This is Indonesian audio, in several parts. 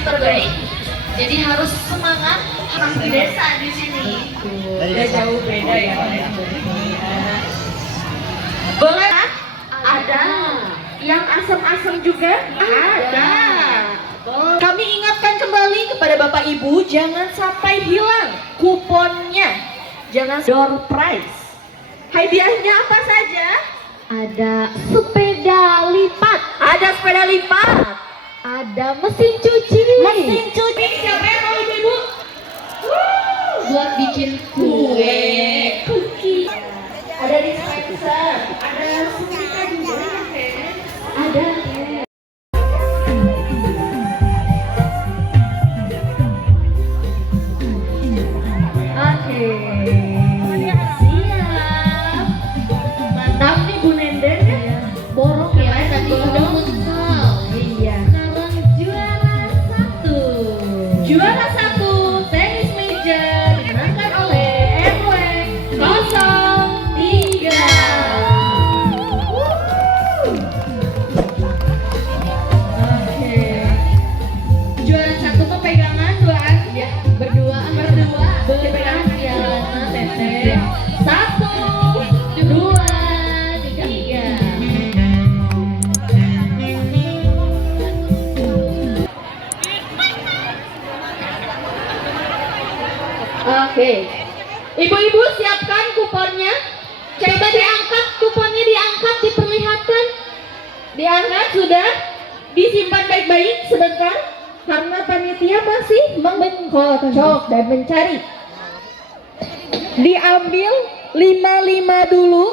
yang terbaik. Jadi harus semangat, harus di desa di sini. Udah jauh beda ya. Boleh? Ada. Yang asam-asam juga ada. Kami ingatkan kembali kepada Bapak Ibu, jangan sampai hilang kuponnya. Jangan door prize. Hadiahnya apa saja? Ada sepeda lipat, Ada sepeda lipat, ada mesin cuci, mesin cuci. Siapa yang mau ibu-ibu? buat bikin kue, Cookie. Ada dispenser, ada setrika juga ya, Teh? ada Oke, siap. Mantap nih Bu Nenden ya. borok ya tadi udah mental. Iya. Sekarang juara satu. Juara satu tenis meja dimenangkan oleh RW 03. Oke. Juara satu tuh pegangan duaan ya. Berduaan, Dipegang ya, Teteh. 1, 2, 3. Oke, ibu-ibu siapkan kuponnya. Coba diangkat, kuponnya diangkat, diperlihatkan. Diangkat sudah, disimpan baik-baik sebentar karena panitia masih mengkocok dan mencari. Diambil 55 dulu.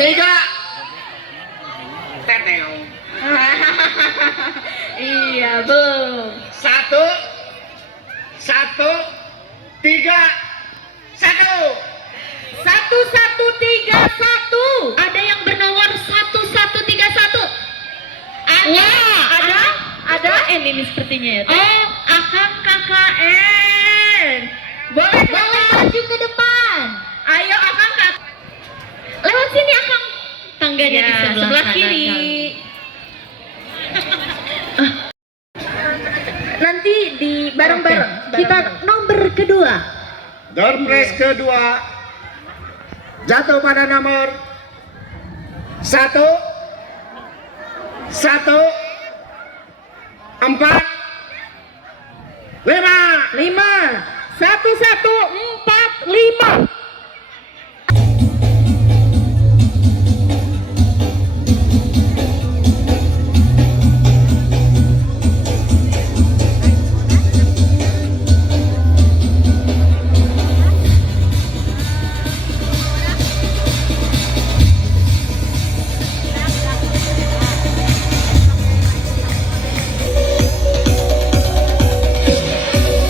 Tiga teteo. Iya, belum. Satu, tiga, satu. 1131. Ada yang bernomor 1131. Ada? Ini sepertinya ya. Oh, Akang KKN. Boleh Maju ke depan. Ayo Akang KKN. Lewat sini Akang. Tangganya Ya, di sebelah kanan, kiri. Kang. Nanti di bareng-bareng. Kita nomor kedua. Door prize kedua jatuh pada nomor 1, 4, 5. 5 1145.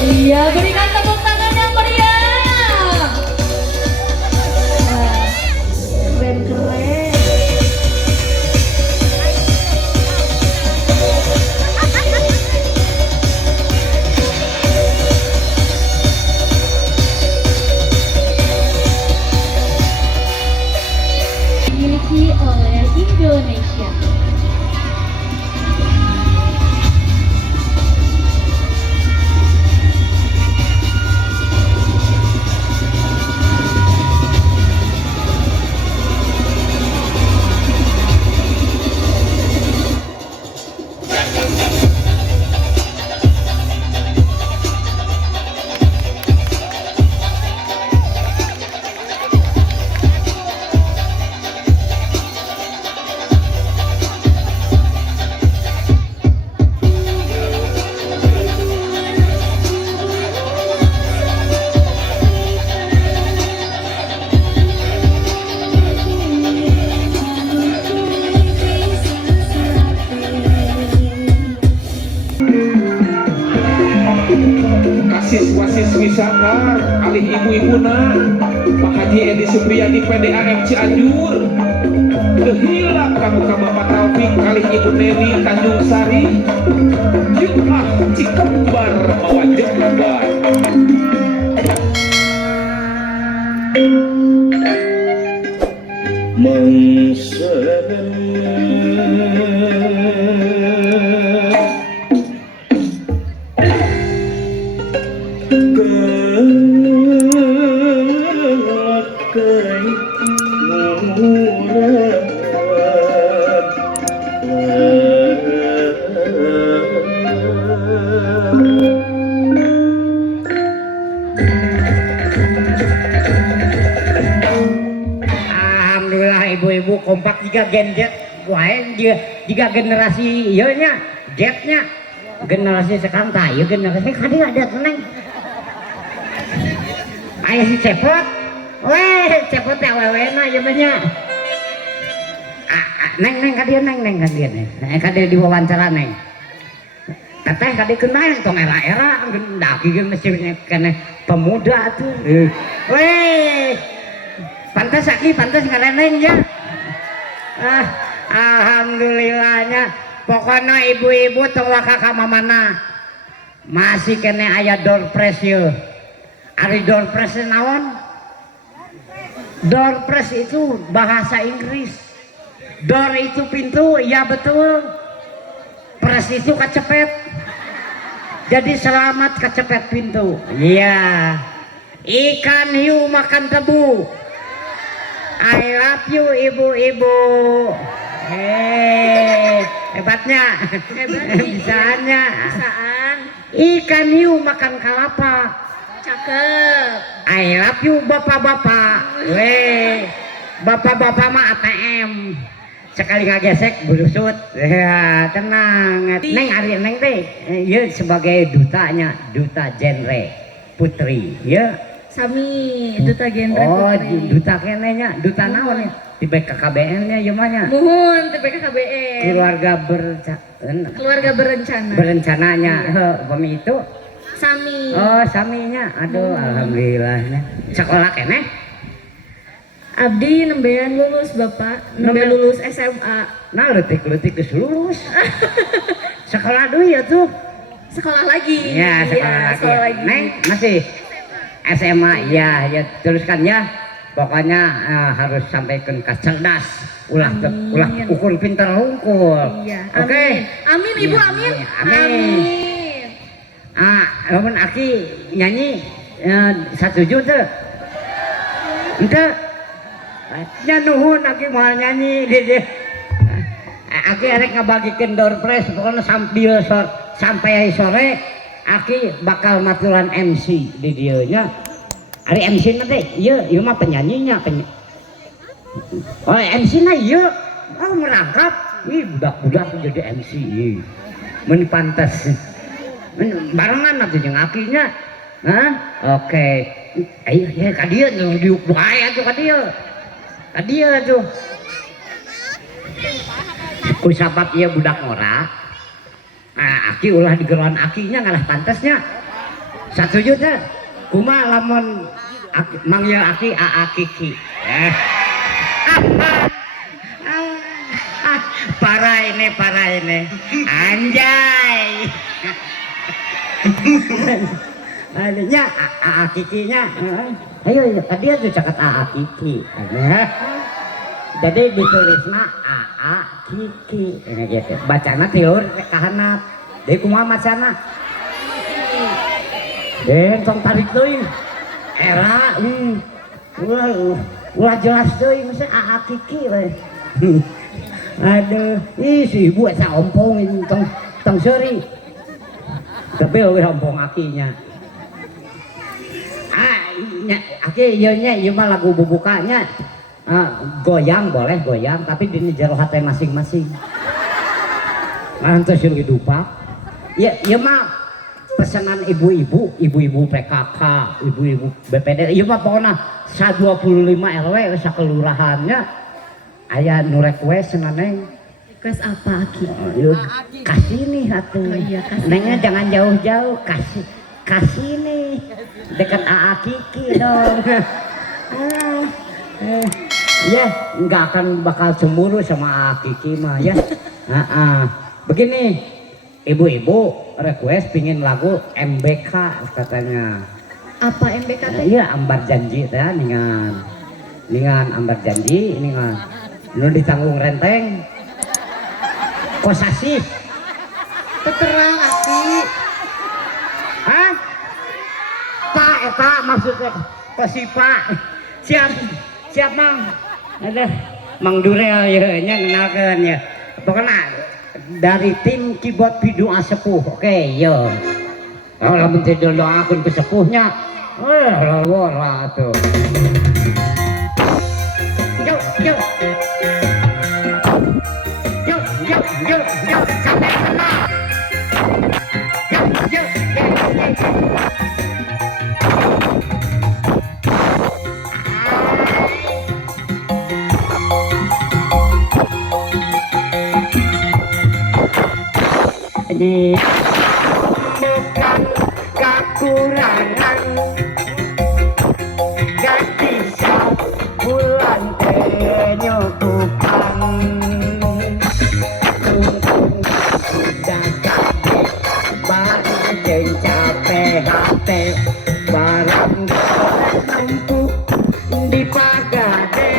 Iya, berikan tepuk tangan yang meriah. Keren-keren. dimiliki oleh Indonesia. Kasis-wasis wisata alih ibu-ibuna Pak Haji Edi Supriyadi PDAM Cianjur kehilang kamu ka Bapak Taufik kalih Ibu Neni Tanjung Sari Jumlah Cikembar bawa jembar Alhamdulillah ibu-ibu kompak jika gen Z wae jika generasi ieu nya Z-nya generasi sekarang tah ieu generasi kadi ada tenang aya si cepot weh cepot teh awewena ieu mah nya neng kadieu diwawancara neng teteh kadi kenal tong era-era daki ge mesti keneh pemuda tuh weh pantas ngareneng ya alhamdulillahnya pokoknya ibu-ibu tong waka ka mamana masih kene aya door press yeuh ari door press naon door press itu bahasa Inggris door itu pintu ya betul press itu kecepet jadi selamat kecepet pintu iya ikan hiu makan tebu I love you ibu-ibu. Hebatnya. Bisaannya. Bisaan. Ikan hiu makan kelapa. Cakep. I love you bapak-bapak. Bapak-bapak mah ATM. Sekali ngagesek bulusut. Ya, tenang. Neng ari neng teh ieu sebagai dutanya, duta genre putri. Ya. Sami duta genre oh putri. Duta kenenya duta naon ya di BKKBN nya ieu mah nya Muhun teh BKKBN keluarga berencananya upami itu sami oh saminya aduh alhamdulillahnya sekolah keneh abdi nembean lulus bapak nembe lulus SMA nah leutik geus lulus sekolah dulu ya tuh sekolah lagi ya sekolah lagi neng masih SMA ya teruskan ya pokoknya harus sampaikan ke cerdas ulah ukur pintar hungkul iya. Oke. Amin ibu ya, amin lamun aki nyanyi setuju tuh ente nya nuhun aki moal nyanyi aki arek ngabagikeun door prize pokoknya sampai sore aki bakal maturan MC di dieu nya. Ari MC na teh ieu mah penyanyinya oh MC na ieu merangkap ih budak-budak jadi MC mun pantas barengan atuh jeung akinya oke ayo ya ka dieu diuk bae atuh ka dieu tuh ku sabab ieu budak ngora aki ulah digeroan akinya ngalah pantasnya satuju teh kumaha lamun manggil aki Kiki parah ini anjay adanya Kiki nya ayo tadi tuh caket Kiki jadi ditulisna Kiki ini gitu bacana tiur kahanap dari kumaha macana tong tarik teuing era ulah jelas teuing mesti Kiki we aduh si ibu eta ompong tong seuri tapi we ompong akinya aki ieu nya ieu mah lagu bubukanya goyang boleh goyang tapi di jero hate masing-masing ngantos sing dupak ya ieu mah pesanan ibu-ibu PKK, ibu-ibu BPD, iya mah pokoknya 125 RW sakelurahannya aya nu request neng request apa Aki? Kasih nih atuh. Oh, iya, kasih. Nengnya jangan jauh-jauh kasih kasih nih dekat AA Kiki dong. Ya nggak akan bakal cemburu sama AA Kiki mah ya. Begini ibu-ibu request pingin lagu MBK katanya. Apa MBK teh? Iya ambar janji teh ningan ambar janji ningan nu ditanggung renteng kosasif Terang Aki. hah tak eta maksudnya kosipa siap mang ada mang Durel ya nya kenalkeun ya pokoknya dari tim keyboard video sepuh oke yo kalau minta doakeun ke sepuhnya lawar tuh yuk sampai sana yuk ini bukan kekurangan gak bisa bulan penyukupan untung sudah jadi baru jeng capek hati barang numpuk di Pagade.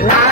Dua